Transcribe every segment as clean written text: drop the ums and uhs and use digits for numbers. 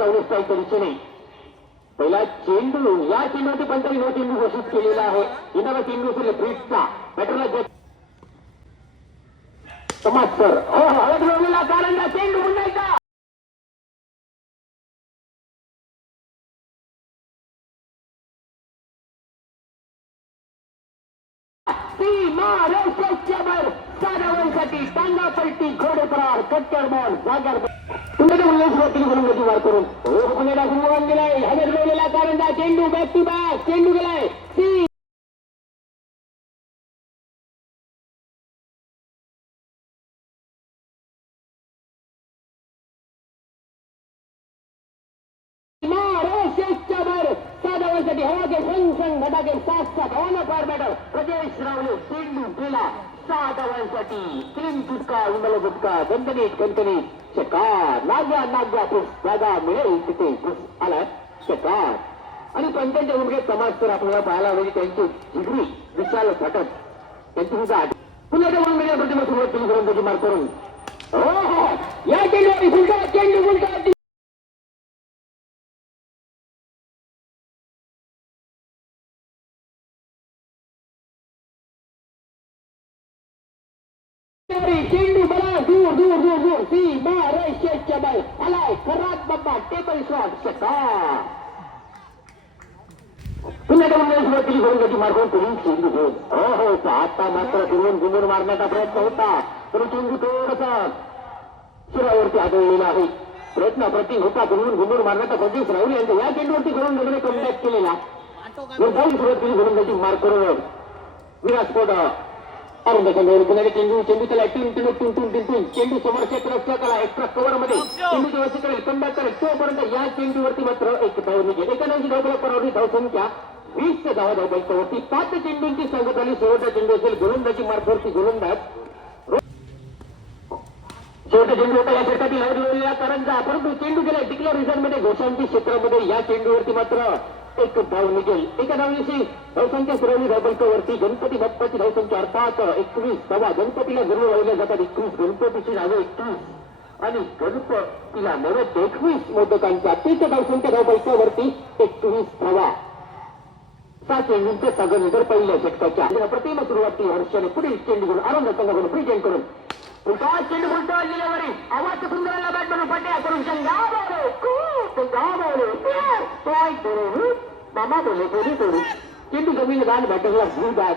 Rahul strike दिशेने पहिला चेंडू या चेंडूवरती पंचाळी नो चेंडू घोषित केलेला आहे. येणारा चेंडू असेल ब्रिजचा बॅटरला समाज सर हळद लावलेला कारंजा चेंडू गुंडायचा साधावण्यासाठी टांगा पलटी घोडेपरार कट्टर बॉल जागर पुण्याच्या उल्लेखवरती गोलंदाजी वार करून पुण्याला गुणवून गेलाय. हळद लावलेला कारंजा चेंडू बॅक टू बॅक चेंडू गेलाय साधावण्यासाठी हवा के संग धडाके 7-7 ऑन फायर बॅटर प्रदेश रावले चेंडू गेला 6 धावांसाठी 3 फुटका विमल फुटका कंकणीत शकार नाग्या जागा मिळेल तिथे आलाय शकार आणि पंचांच्या उमगेत समाज तर आपल्याला पाहायला म्हणजे त्यांची जिगरी विशाल फाटक त्यांची सुद्धा पुन्हा त्या उमगेच्या प्रतिमा सुरुवात केली गोलंदाजी मार करून या चेंडू फुलका चेंडू बरा दूर सीमा रेषेच्या बल आलाय खराब बाबा टेबल शॉट शकार पुन्हा सुरुवात केली गोलंदाजी मार्गून करून चेंडू घेऊन आता मात्र घुमून मारण्याचा प्रयत्न होता तर चेंडू थोडासा शिरावरती आढळलेला आहे. प्रयत्नाप्रती होता घुमून मारण्याचा प्रदेश राहुल यांचा या चेंडूवरती गोलंदाजीने कमबॅक केलेला सुरुवात केली गोलंदाजी मार करून विरास्फोट पुण्याने चेंडू त्याला चेंडू समोरच्या क्रॉसला एक्स्ट्रा कव्हर मध्ये चेंडूच्या वरती करेल कमबॅक करेल तोपर्यंत या चेंडूवरती मात्र एक धाव निघेल. एकाची धावफलक परावरी धावसंख्या 20 ते 10 धावफलकावरती 5 चेंडूंची सांगत आली. शेवटचा चेंडू असेल गोलंदाजी मार्फतची गोलंदाज शेवटचा चेंडू होता या षटकातील लावलेला कारंजा परंतु चेंडू गेला डिक्लेअर रिझन मध्ये घोषांची क्षेत्रामध्ये या चेंडूवरती मात्र एक धाव निघेल. एका धावनीशी धावसंख्या सुरवली धावफलकावरती गणपती बाप्पाची धावसंख्या अर्थात 21 धावा गणपतीला गुरु लावल्या जातात 21 गणपतीची नावे 21 आणि गणपतीला नैवेद्य 21 मोदकांच्या तीच धावसंख्या धावफलकावरती 21 धावा 7 चेंडूंचे सागर पहिल्या षटकाच्या प्रतिमा सुरुवाती हर्षाने पुढील चेंडू करून आनंद संघाकडून प्रेझेंट करून चेंडू उलटा लिहिल्यावरी आवाज सुंदराला बॅट म्हणून पट्या करून मामा बोले थोडी चेंडू जमीन गाल बैठकला भूल बैट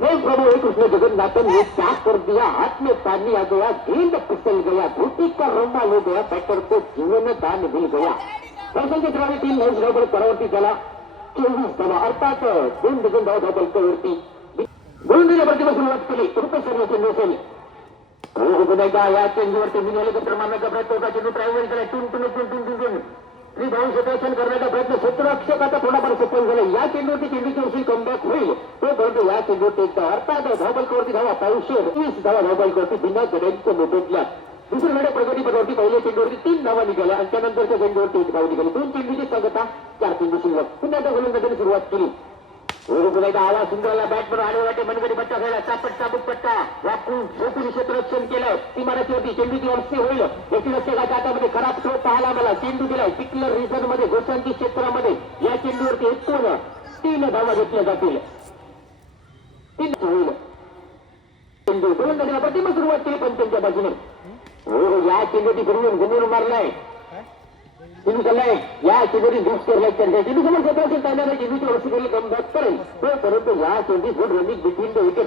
प्रभु एक उसने जगन्नाथन ने क्या कर दिया हाथ में पानी आ गया गेंद फिसल गया धोती का रुमाल हो गया बैटर को जीवन दान मिल गया. संघाच्या चुनावी टीम नऊ धावफलक परावर्ती झाला 24 धावा अर्थात 2 डझन धाव धावफलकावरती गोलंदाजीला प्रतिमा सुरुवात केली. रुपेश शर्मा चेंडू असेल पुन्हा या चेंडूवरती मिळाले तर मारण्याचा प्रयत्न होता. चेंडू ट्रायव्हल केला टून धावून क्षेत्ररक्षण करण्याचा प्रयत्न क्षेत्ररक्षकाचा थोडाफार सफल झाला. या चेंडूवरती चेंडूच्या वर्षी कमबॅक होईल तोपर्यंत या चेंडूवरती अर्थात धावफलकावरती धावा 520 धावा धावफलकावरती बिना गड्यांच्या मोठ्यातल्या दुसरीकडे प्रगतीपथावरती पहिल्या चेंडूवरती 3 धावा निघाल्या आणि त्यानंतरच्या चेंडूवरती 1 धाव निघाली. 2 चेंडूची सांगता 4 चेंडू शिल्लक. पुन्हा त्या गोलंदाजीने सुरुवात केली. आवाज सुंदरला बॅट म्हणून आले वाटे मनगडी पट्टा खेळला चापट पट्टा वाकून झोपून क्षेत्ररक्षण केलं. ती मारायची चेंडूची वर्षी होईल यष्टीरक्षकाच्या हातामध्ये खराब थ्रो पाहायला मला चेंडू दिलाय टिकलर रिझन मध्ये घोषांची क्षेत्रामध्ये या चेंडूवरती एकूण 3 धावा घेतल्या जातील. 3 होईल चेंडू गोलंदाजीला प्रतिमा सुरुवात केली पंचांच्या बाजूने या चेंडूची घुमून मारलाय चेंडू चाललाय या चेंडूची दुस करलाय चेंडू समोर क्षेत्रातील तांड्याने चेंडूची वर्षी कमबॅक करेल परंतु या चेंडू good running between the wicket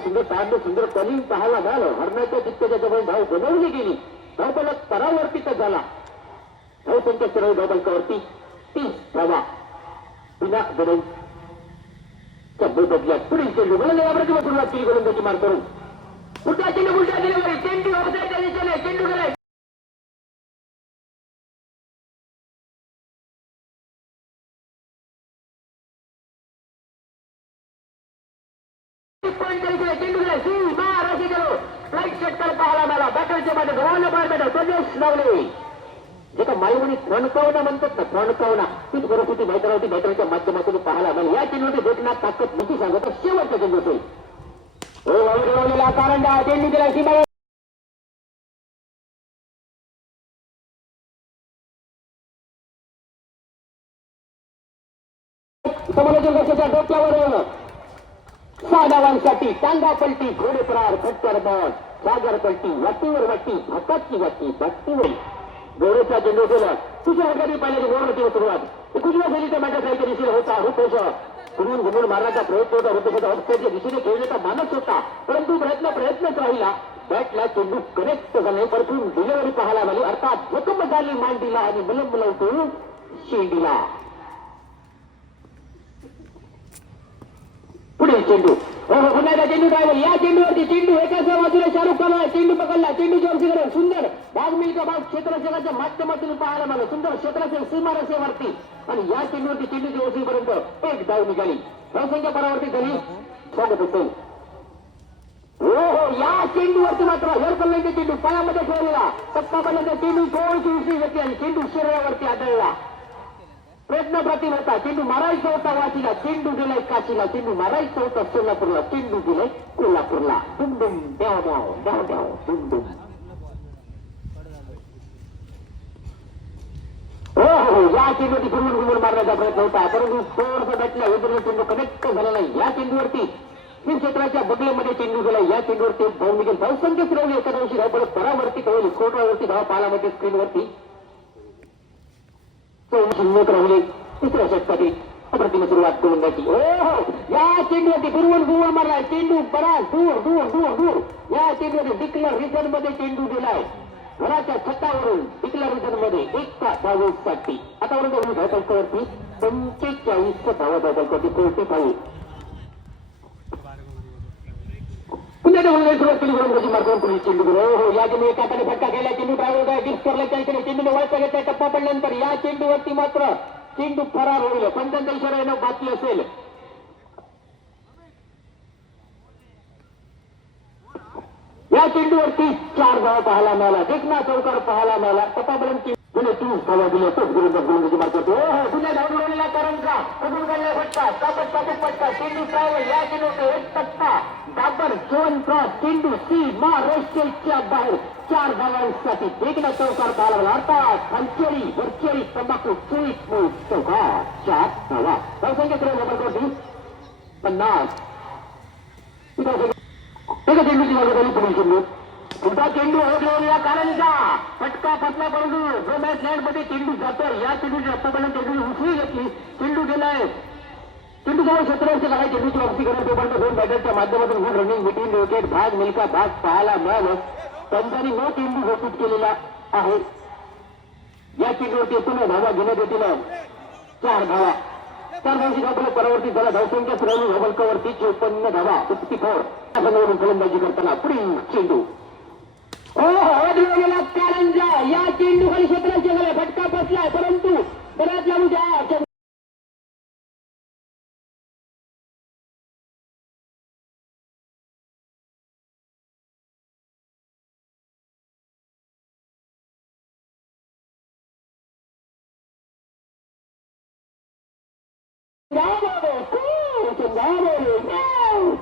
सुंदर कॉलिंग पाहायला मिळालं. हरण्याच्या तितक्याच्या जवळ धाव बनवली गेली. धावफलक परावर्तित झाला. धावसंख्या सर्व धावफलकावरती 30 धावा बिना गड्यांच्या बदल्यात पुढील चेंडू गोलंदाजी प्रतिमा सुरुवात केली गोलंदाजी मार करून पुढचा चेंडू उलटा दिल्यावर चेंडू ऑफसाईडच्या दिशेने चेंडू गेलाय चेंडू गेला फ्लाईट षटकार पाहायला मिळाला. बॅटरच्या मध्ये गव्हाणं बाहेर बॅटर प्रदेश लावले जे का मालवणी थणकावणा म्हणतात ना थणकावणा तीच परिस्थिती मैदानावरती बॅटरच्या माध्यमातून पाहायला मिळाली. या चेंडूमध्ये भेटणार ताकद नक्की सांगत शेवटचा चेंडू असेल कारंजा चेंडू गेला समालोचन कक्षाच्या डोक्यावर 6 धावांसाठी टांगा पलटी घोडेपरार फटकर बॉल सागर पलटी वाटीवर वाटी भाताची वाटी बट्टीवर गोरेचा चेंडू केला तुझ्या हरकती पाहिल्याची गोरवरती सुरुवात कुठल्या शैलीच्या मॅच साहित्य दिशेला होता रुपेश घुमून घुमून मारण्याचा प्रयत्न होता रुपेश ऑफसाईडच्या दिशेने खेळण्याचा मानस होता परंतु प्रयत्नच राहिला बॅटला चेंडू कनेक्ट झाले परतून डिलिव्हरी पाहायला मिळाली अर्थात जखम झाली मांडीला आणि मुलंमुलवतो शेंडीला पुढे चेंडू पुन्हा चेंडू ड्रायव्हर या चेंडूवरती चेंडू एकाच बाजूला शाहरुख खान चेंडू पकडला चेंडूच्या वरती सुंदर भाग मिल्का भाग क्षेत्रक्षकाच्या माध्यमातून पाहायला मिळालं सुंदर क्षेत्राच्या सीमारेषेवरती आणि या चेंडूवरती चेंडूच्या वरतीपर्यंत एक धाव निघाली धावसंख्या परावरती झाली स्वागत होते हो या चेंडूवरती मात्र हेर पल्ल्यांचा चेंडू पायामध्ये ठेवलेला टप्पा पल्ल्यांचा चेंडू थोडीशी उशी घेतली आणि चेंडू शरीरावरती आढळला प्रयत्न प्रतिम होता चेंडू मारायचा होता वाशीला चेंडू गेलाय काशीला चेंडू मारायचा होता सोलापूरला चेंडू गेलाय कोल्हापूरला दुम दुम द्याव द्याव द्याव द्याव दुम दुम हो या चेंडूवरती फिरवून घुमून मारण्याचा प्रयत्न होता परंतु थोडसा बॅटला उतरला चेंडू कनेक्ट झाला नाही या चेंडूवरती क्षेत्राच्या बगलेमध्ये चेंडू गेला या चेंडूवरती धाव निघेल धावसंख्या फिरवली एका दिवशी धाव परत परावरती होईल स्कोरवरती धाव पाहायला मिळते स्क्रीनवरती राहिले तिसऱ्या षटकातील अप्रतिम सुरुवात करून द्यायची हो या चेंडूवरती फिरवून गुवळ मारलाय चेंडू बराच दूर दूर दूर दूर या चेंडूवरती डिक्लर रिझन मध्ये चेंडू गेलाय घराच्या छतावरून डिक्लर रिझन मध्ये एका धावेसाठी आतापर्यंत धावपलकावरती 45 धावा धावपलकावरती 45 पुन्हा सुरुवात केली गोलंदाजी मार्गावर पुढील चेंडू हो या चेंडू एका हाताने फटका केला चेंडू ड्रायव्हर डिस्क करला त्या चेंडूने वळता घेतला टप्पा पडल्यानंतर या चेंडूवरती मात्र चेंडू फरार होईल पंचांचा इशारा येणं बाकी असेल या चेंडूवरती 4 धावा पाहायला मिळाला देखना चौकार पाहायला मिळाला टप्पा पर्यंत 30 धावा दिल्या तोच गोलंदाजी मार्गावर हो पुन्हा धावून उडलेला करंजा कुठून काढला फटका ताकद फटका चेंडू ड्रायव्हर या चेंडूचा 1 टप्पा डाबर जोनचा चेंडू महाराष्ट्राच्या बाहेर 4 धावांसाठी देखना चौकार पाहायला मिळाला अर्थात खालचेरी वरचेरी तंबाखू चोईस चौकार 4 धावा धावसंख्या क्रमांक 50 चेंडूची मार्ग झाली पुढील चेंडू पुढचा चेंडू ओढलेला कारणचा फटका फटला परंतु जो मॅच लँड मध्ये चेंडू जातो या चेंडूची आतापर्यंत चेंडू उचली घेतली चेंडू गेलाय चेंडू जवळ 17 वर्ष काय चेंडूची वापसी करत तोपर्यंत 2 बॅटरच्या माध्यमातून गुड रनिंग बिटवीन विकेट भाग मिल्का भाग पाहायला मिळालं पंचांनी 9 चेंडू घोषित केलेला आहे या चेंडूवरती पुन्हा धावा घेण्यात येतील 4 धावा 4 धावांची धावपलक परावर्ती झाला धावसंख्या फिरवली धावपलकावरती 54 धावा 54 फलंदाजी करताना पुढील चेंडू गेला कारंजा या चेंडू खाली क्षेत्राच्या गेला फटका बसलाय परंतु बऱ्याच लागू द्या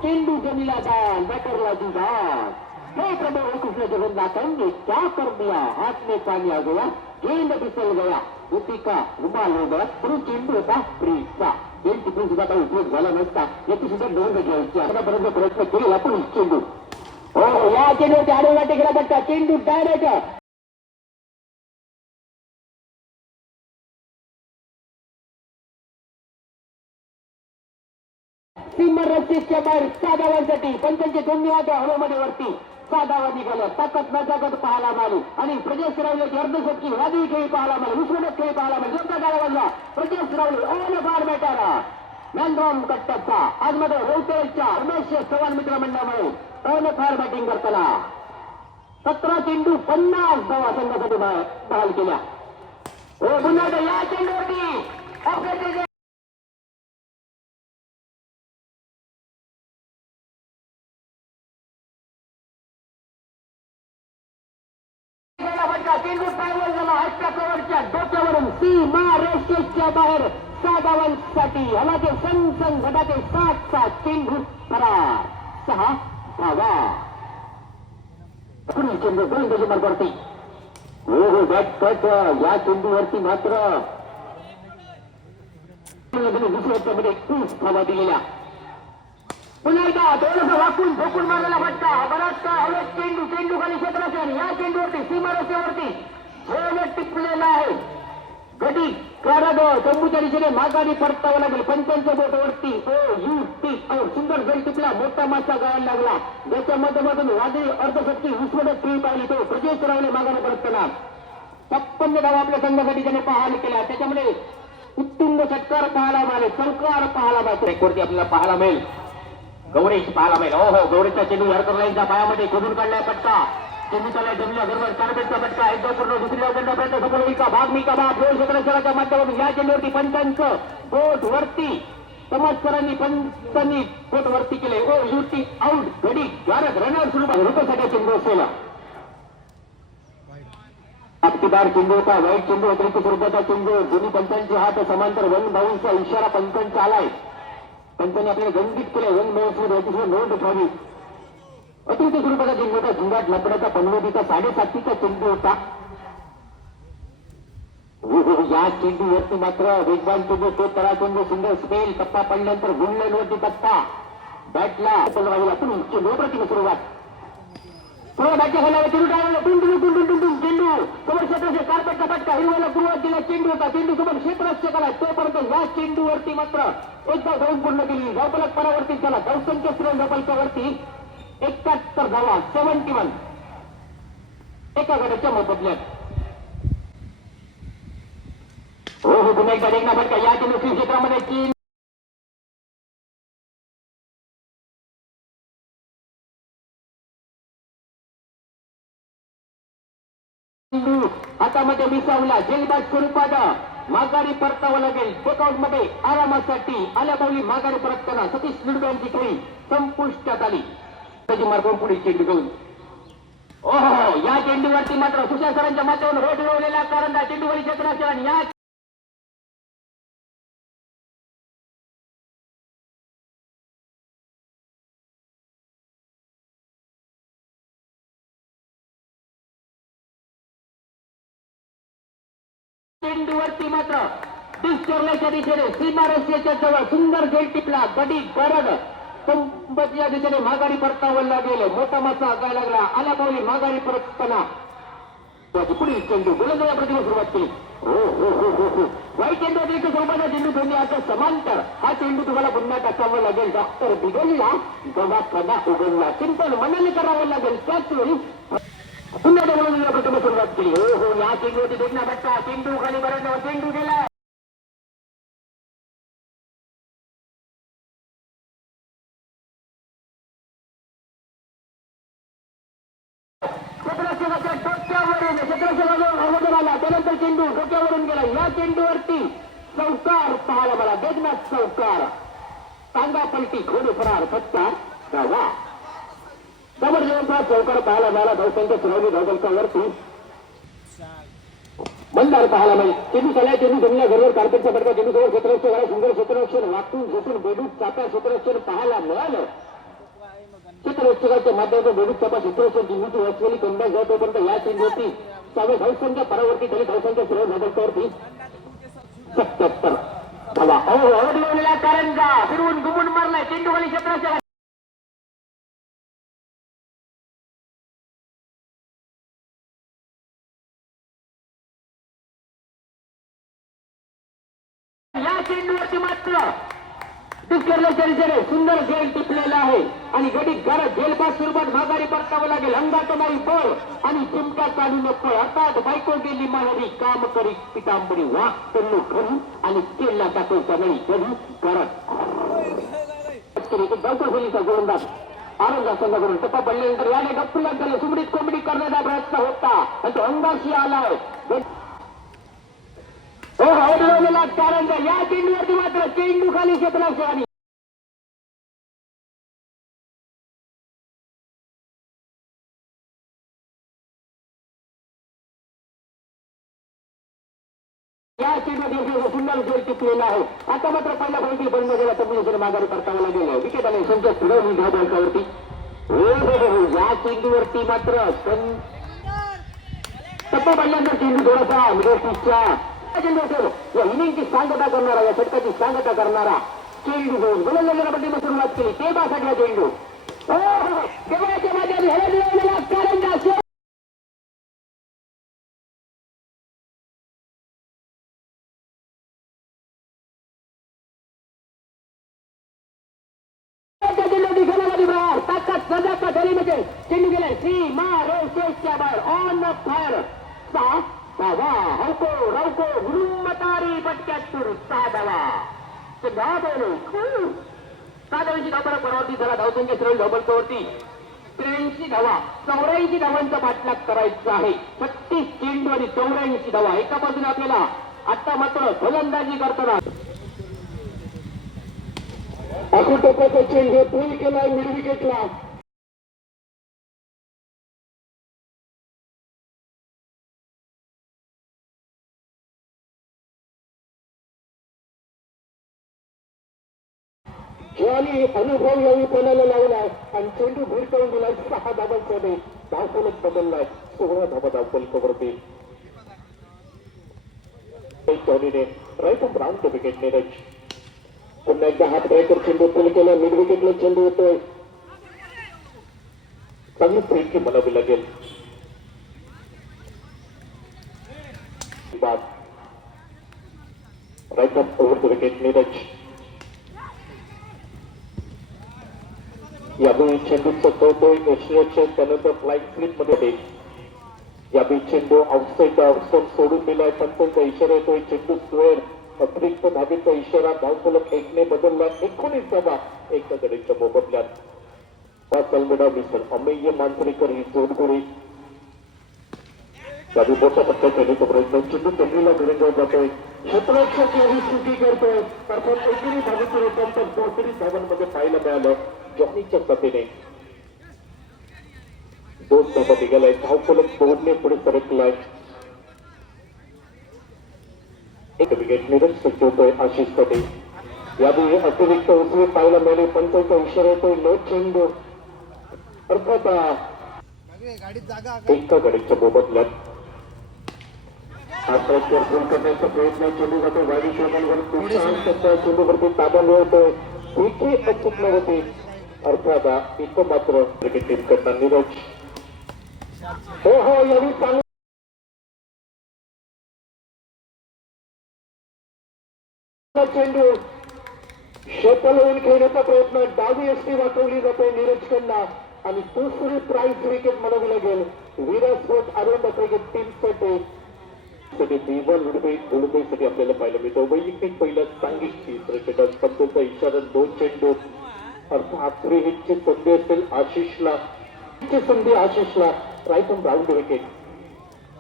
चेंडू जमीला दान बटरला दिया हे प्रभु कृष्ण जगन्नाथ ने क्या कर दिया हाथ में पानी आ गया गेंद फिसल गया उसी का रुमाल हो गया पुढे चेंडू होता फ्रीजचा गेंद टिपून सुद्धा काही उपयोग झाला नसता याची सुद्धा नोंद घ्यायची आतापर्यंत प्रयत्न केला पुढील चेंडू हो या चेंडूवरती आडवला टेकला फटका चेंडू डायरेक्ट सीमारेषेच्या बाहेर 6 धावांसाठी पंचांचे धन्यवाद हवेमध्ये वरती 6 धावा निघाल्या ताकद नजाकत पाहायला मिळाली आणि प्रजेश रावलेची अर्धशतकी वादळी खेळी पाहायला मिळाली विश्वनाथ खेळी पाहायला मिळाली योग्य गाळावाजला प्रजेश रावले ऑल फार बॅटर मॅनरॉम कट्टरचा आज मध्ये रोटेलच्या रमेश चव्हाण मित्र मंडळामुळे ऑल फार बॅटिंग करताना 17 चेंडू 50 धावा संघासाठी बहाल केल्या हो पुन्हा या चेंडूवरती चेंडू ट्रॅव्हल झाला आजच्या कव्हरच्या डोक्यावरून सीमारेषेच्या बाहेर 6 धावांसाठी हलाचे संघ घटाचे 7 चेंडू फरार 6 धावा पुढील चेंडू गोलंदाजी मार्गावरती हो बॅट कट या चेंडूवरती मात्र दुसऱ्या खूप धावा दिलेल्या पुन्हा एकदा थोडंसं वाकून झोपून मारलेला फटका बराच का हवेत चेंडू खाली क्षेत्राच्या या चेंडूवरती सीमा रस्त्यावरती झोल टिपलेला आहे. गडी कारद चंबूच्या दिशेने माघारी परतावं लागेल. पंचांच्या बोटवरती सुंदर जरी टिपला मोठा मासा गावायला लागला. ज्याच्या माध्यमातून वादळी अर्धशक्ती विस्फोटक खेळी पाहिली तो प्रजेश रावले मागाने परतणार 56 धावा आपल्या संघासाठी त्याने पाहायला केला. त्याच्यामध्ये उत्तुंग षटकार पाहायला मिळाले. चौकार पाहायला मिळतो. रेकॉर्डची आपल्याला पाहायला मिळेल. गौरेश पाहायला मिळेल. हो गौरेशचा चेंडू हरकर लाईनच्या पायामध्ये खोदून काढलाय फटका. चेंडूला जमल्या बरोबर कार्पेटचा फटका एकदा पूर्ण दुसरी अवघडा प्रयत्न सफल होईल का भाग मी का भाग दोन क्षेत्राच्या माध्यमातून या चेंडूवरती पंचांचं बोट वरती समाजकरांनी पंचांनी बोट वरती केले. ओ युती आउट घडी गारद रनर सुरू रुपयासाठी चेंडू असेल. आपटीदार चेंडू होता. वाईट चेंडू अतिरिक्त स्वरूपाचा चेंडू दोन्ही पंचांचे हात समांतर वन बाउन्सचा इशारा पंचांचा आलाय. पंचांनी आपल्याला गंभीर केले. वन बाउन्स नोंद उठवावी. अतिरिक्त स्वरूपाचा चेंडू होता. झुंगाट लपड्याचा पनवतीचा 7.5चा चेंडू होता. या चेंडूवरती मात्र वेगवान चेंडू तो तळा चेंडू सुंदर स्पेल टप्पा पडल्यानंतर गुणलाईनवरती टप्पा बॅटला प्रतिम सुरुवात पुढे बॅटच्या खाली चेंडू टाळला चेंडू समोर क्षेत्राचे कार्पेटचा फटका हिरवायला सुरुवात दिला. चेंडू होता. चेंडू समोर क्षेत्ररक्षक आला. तोपर्यंत या चेंडूवरती मात्र एकदा धावून पूर्ण केली. धावपलक परावरती झाला. धावसंख्या सुरू धावपलच्या वरती 71 धावा 71 एका गटाच्या मोबदल्यात. हो पुन्हा एकदा देखना फटका या चेंडू क्षेत्रामध्ये चीन हातामध्ये मिसावला. जेलबाज स्वरूपात माघारी परतावं लागेल. चेकआउट मध्ये आरामासाठी आल्या बावली माघारी परतताना सतीश लिडब्यांची खेळी संपुष्टात आली. मार्गून पुढे चेंडू घेऊन ओहो या चेंडूवरती मात्र सुशांत सरांच्या माध्यमातून रोड रोवलेला कारंडा चेंडूवरी क्षेत्राच्या आणि या चेंडूवरती मात्र डिस्करल्याच्या दिशेने सीमा रस्त्याच्या जवळ सुंदर झेल टिपला. गडी गरड संपत्तीच्या दिशेने माघारी परतावं लागेल. मोठा मासा आगायला लागला. आल्या पावली माघारी परतताना पुढील चेंडू गोलंदाजा प्रतिमा सुरुवात केली. हो वाईट चेंडू अतिरिक्त स्वरूपाचा चेंडू दोन्ही आता समांतर हा चेंडू तुम्हाला पुन्हा टाकावा लागेल. डॉक्टर बिघडला दवाखाना उघडला. चिंतन मनाने करावं लागेल. त्याच वेळी पुन्हा गोलंदाजा प्रतिमा सुरुवात केली. हो या चेंडूवरती देखना फटका. चेंडू खाली बरं चेंडू गेला. त्यानंतर चेंडू डोक्यावरून गेला. या चेंडूवरती चौकार पाहायला मला देखनाथ चौकार तांगा पलटी खोडू फरार फटका धावा जबरदस्त चौकार पाहायला मिळाला. धावसंख्या सुरवली धावसंख्यावरती मंदार पाहायला मिळेल. चेंडू चालला. चेंडू जमल्या घरवर कार्पेटचा फटका. चेंडू समोर क्षेत्ररक्षक सुंदर क्षेत्ररक्षण वाकून झोपून बेडूक चापा क्षेत्ररक्षण पाहायला मिळालं. क्षेत्ररक्षकाच्या माध्यमातून बेडूक चापा क्षेत्ररक्षण चेंडूची असलेली कंदा जात तोपर्यंत या चेंडूवरती त्यामुळे धावसंख्या परावरती झाली. धावसंख्या सुरू धावसंख्यावरती 77 धावा. अवडलेला कारंजा फिरवून घुमून मारलाय. चेंडू खाली क्षेत्राच्या या चेंडूवरती मात्र डिस्करल्याच्या दिशेने सुंदर झेल टिपलेला आहे आणि गडी गरज झेलपास स्वरूपात माघारी परतावं लागेल. अंगात नाही बळ आणि चिमटा काढू नको. अर्थात बायको गेली माहेरी काम करी पितांबरी वाक करू घरी आणि केला टाकायचा नाही कधी गरज गौतर खोलीचा गोलंदाज आनंदा संघाकडून टप्पा पडल्यानंतर याने गप्पीला झालं. सुमडीत कोंबडी करण्याचा प्रयत्न होता आणि तो अंगाशी आलाय. आवडलेला कारंजा या चेंडूवरती मात्र चेंडू खाली क्षेत्राच्या आणि या चेंडू सुंदर जोर टिपलेला आहे. आता मात्र पहिल्या फळीतील बंद गेला तर माघारी परतावं लागेल. विकेट आले संजय फिरवली धाव बॉलकावरती. या चेंडूवरती मात्र टप्पा पडल्यानंतर चेंडू थोडासा मिडल पिचच्या या इनिंगची सांगता करणारा, या षटकाची सांगता करणारा चेंडू घेऊन गोलंदाजाला सुरुवात केली. ते बासाठला चेंडू केवळाच्या माझ्या ह्याला दिलेला कारण चेंडू गेलाय सीमारेषेच्या बाहेर ऑन फायर. सहा धावा हौको रौको गुरुमतारी पटक्यातून 6 धावा. 6 धावांची धावा परवाती झाला. धावसंख्या सरळ ढोबलतोवरती 83 धावा. 84 धावांचा पाठलाग करायचा आहे. 36 चेंडू आणि 84 धावा. एका बाजूने आपल्याला आता मात्र फलंदाजी करताना टोकाचा चेंडू पूल केला मिड विकेटला. आणि अनुभव यावेळी कोणाला लावलाय आणि चेंडू भिरकावून दिलाय. 6 धावांसाठी धावफलक बदललाय. 16 धावा धावफलकावरती. Right off round the wicket Neeraj. पुन्हा एकदा हात ब्रेकर चेंडू पूल केला. मिड विकेटला चेंडू येतोय. चांगली प्रेम म्हणावी लागेल. Right off over the wicket Neeraj. यावेळी चेंडूचं कौतुक यशच्या त्यानंतर फ्लाईट स्लिप मध्ये यावेळी चेंडू आउटसाईड आउटसाईड सोडून दिलाय. पंचांचा इशारा येतोय. चेंडू स्क्वेअर अतिरिक्त धावेचा इशारा. धावफलक 1 ने बदलला. 19 धावा एका गडीच्या मोबदल्यात. पाचलमेडा मिस्टर अमेय मांजरेकर ही जोडगोळी त्यावेळी मोठ्या पट्ट्यात येण्याचा प्रयत्न. चेंडू जमिनीला भिरंगाव जातोय. क्षेत्ररक्षक ही चुकी करतोय. अर्थात एकेरी धावेचं रूपांतर 34 धावांमध्ये पाहायला मिळालं. जॉनीच्या साथीने 2 धावा निघालाय. धावफलक 2 ने पुढे सरकलाय. एक विकेट निरंतर होतोय आशिष साठी. यावेळी अतिरिक्त उजवे पाहायला मिळाले. पंचांचा इशारा येतोय. नो चेंडू अर्थात एका गाडीच्या मोबदल्यात पूल करण्याचा प्रयत्न. चेंडू जातो वाडी शोधांवर. चेंडूवरती ताबा मिळवतोय. इथे अचूक नव्हती. अर्थात इथं मात्र क्रिकेट टीम कडनं नीरज. हो यावेळी चांगला चेंडू शेपलवून खेळण्याचा प्रयत्न. डावी एसटी वाचवली जाते नीरज कडनं आणि दुसरी प्राइज विकेट म्हणावी लागेल विराट स्पोर्ट अरुण क्रिकेट टीम साठी. दिवाल उडुपीसाठी आपल्याला पाहायला मिळतो. वैयक्तिक पहिला चांगली षटक. पंचांचा इशारा. 2 चेंडू अर्थात फ्री हिटची संधी असेल आशिषला. Right on round wicket.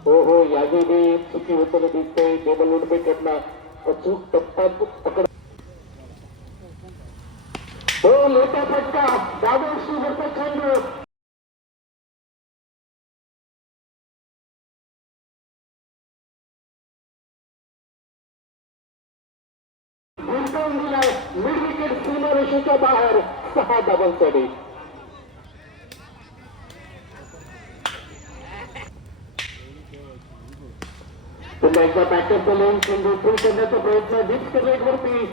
हो यावेळी चुकी होताना दिसतंय. देवल उडुपीकडनं अचूक टप्पा पकड. हो मोठा फटका. डाव्या चेंडू मिड विकेट सीमारेषेच्या बाहेर. 6 धावांसाठी. पुन्हा एकदा बॅटरचा लावून चेंडू पूल करण्याचा प्रयत्न. डिस्क रेटवरती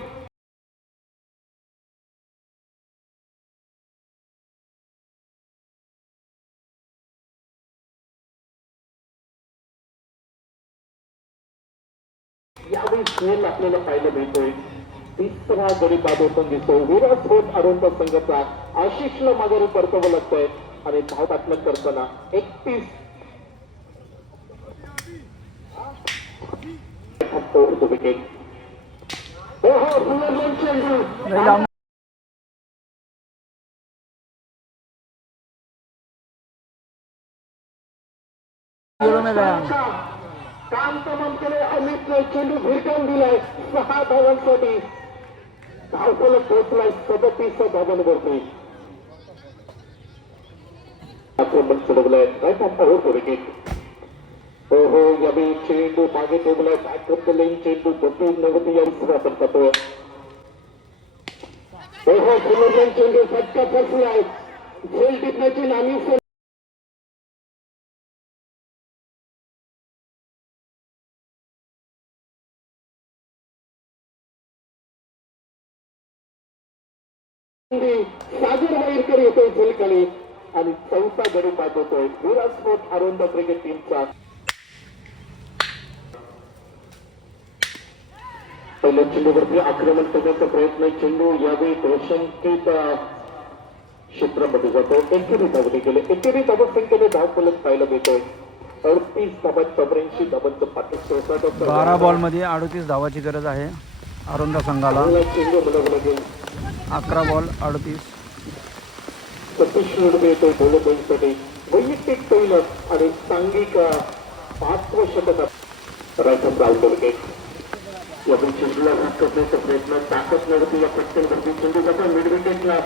यावेळी खेळ आपल्याला पाहायला मिळतोय. 3रा गडी बाद होताना दिसतोय. विराट स्पोर्ट अरुणचा संघाचा आशिषला माघारी परतावं लागतंय आणि धाव पाठलाग करताना 31 विकेट. चेंडू काम तमाम केले. अमितने चेंडू भिरकावून दिलाय. 6 धावांसाठी. धावफलक पोहोचलाय 37 धावांवरती. आक्रमण चढवलंय. Right off over wicket. हो यावेळी चेंडू मागे ठेवलाय. बॅकअप लाईन चेंडू 92 या आपण पाहतोय. पुनर्लाईन चेंडू फटका फसलाय. झेल टिपण्याची नामी सागर वाईरकर येतोय झेलखाली आणि चौथा गडी पाठवतोय विरासपोर्ट आरोंदा क्रिकेट टीमचा. पहिल्या चेंडूवरती आक्रमण करण्याचा प्रयत्न, चेंडू यावेळी दोषंकित क्षेत्रामध्ये जातो. एकेरी धावले गेले, एकेरी धावसंख्येने धाव फलक पाहायला मिळतोय. 38 धावात 84 धावांचं पाठक. 12 बॉलमध्ये 38 धावाची गरज आहे आरोंदा संघाला. चेंडू मिळवला लागेल. 11 बॉल 38. सतीश रुपये येतोय गोलंदाजीसाठी. वैयक्तिक पहिलं आणि सांघिक 5वं षटक. Rifle round wicket. यावेळी चेंडूला करण्याचा प्रयत्न, ताकद नव्हती या फटक्यांवरती. चेंडू जाता मिड विकेटला.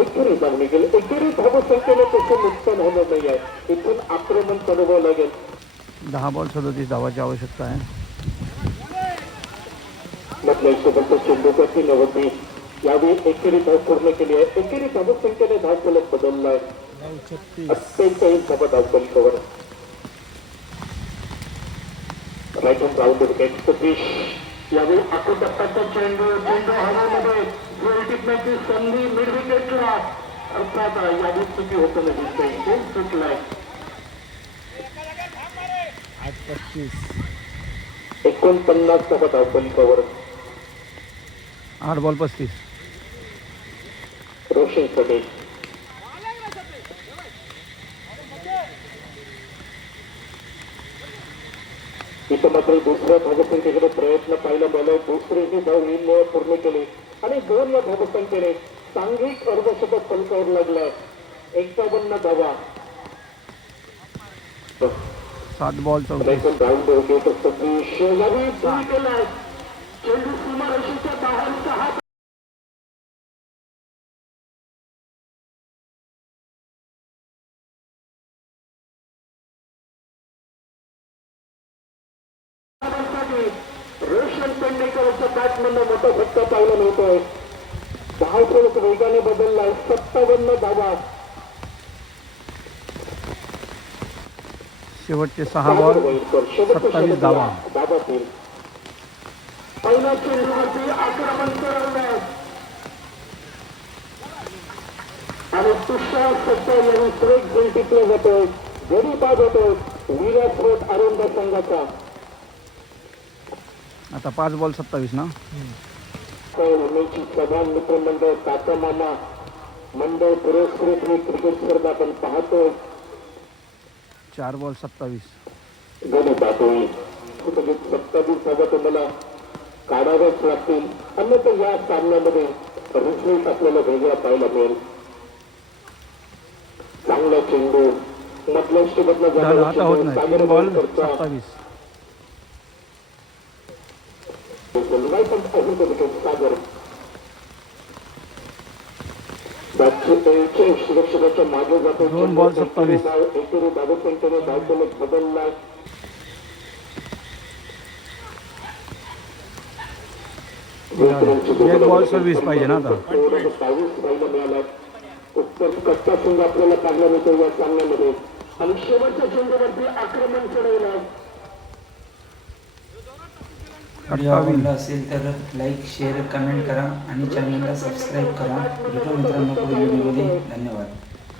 एकेरी धावणे गेले, एकेरी धावसंख्येने तसं नुकसान होणार नाही आहे. इथून आक्रमण चालवावं लागेल. 10 बॉल 37 धावाची आवश्यकता आहे. मधल्या सोबत चेंडूवरती नव्हती. यावेळी एकेरी धाव पूर्ण केली आहे. एकेरी धावसंख्येने धाव फलक बदललाय. 48 धावा धाव फलकावर. Right hand round wicket. Satish यावेळी आकुटप्पाचा चेंडू, चेंडू हवेमध्ये गोल टिपण्याची संधी मिड विकेटला. अर्थात यावेळी चुकी होताना दिसतंय. खेळ चुकलाय. 49 धावा धाव फलकावर. 8 बॉल 35. रोशन सटेज. इथं मात्र दुसऱ्या धावसंख्येकडे प्रयत्न पाहायला मिळाला. दुसरीही धाव इन पूर्ण केली आणि 2 या धावसंख्येने सांघिक अर्धशतक फलकावर लागलाय. 51 धावा. 7 बॉल 34. Round wicket. सतीश यावेळी सुरू केलाय. चेंडू सीमारेषेच्या बाहेर 6 रोशन पेंडेकरच्या बॅटमधनं मोठा फटका पाहायला मिळतोय. धावफलक वेगाने बदललाय. 57 धावा. शेवटचे 6 बॉल 27 धावा. धावातील पहिल्या चेंडूवरती आक्रमण करवलंय आणि तुषार सत्ता यांनी स्ट्राईक झोन टिकला जातोय. गडी बाद होतोय विरासपोर्ट आरोंदा संघाचा. आता 5 बॉल 27 ना. उमेशी प्रधान मित्रमंडळ काका मामा मंडळ पुरस्कृत क्रिकेट स्पर्धा आपण पाहतोय. 4 बॉल 27. गडी पातळी 27 धावा तुम्हाला काढाव्याच लागतील. अन्यथा या सामन्यामध्ये रिझल्ट आपल्याला वेगळा पाहायला मिळेल. चांगला चेंडू मधल्या शेवटला आता होत नाही. 3 बॉल 27. सागर सुरक्षेच्या मागे जातो. 2 बॉल 27. एकेरी धावसंख्येने धावफलक बदललाय. एक बॉल 26 पाहिजे ना आता. 22 पाहायला मिळाला. उत्तर कच्चा संघ आपल्याला पाहायला मिळतो या सामन्यामध्ये आणि शेवटच्या चेंडूवरती आक्रमण चढवलं. व्हिडिओ आवडला असेल तर लाईक, शेअर, कमेंट करा आणि चॅनलला सबस्क्राईब करा. भेटू मित्रांनो पुढील व्हिडिओमध्ये. धन्यवाद.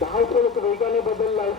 धावफलक वेगाने बदललाय.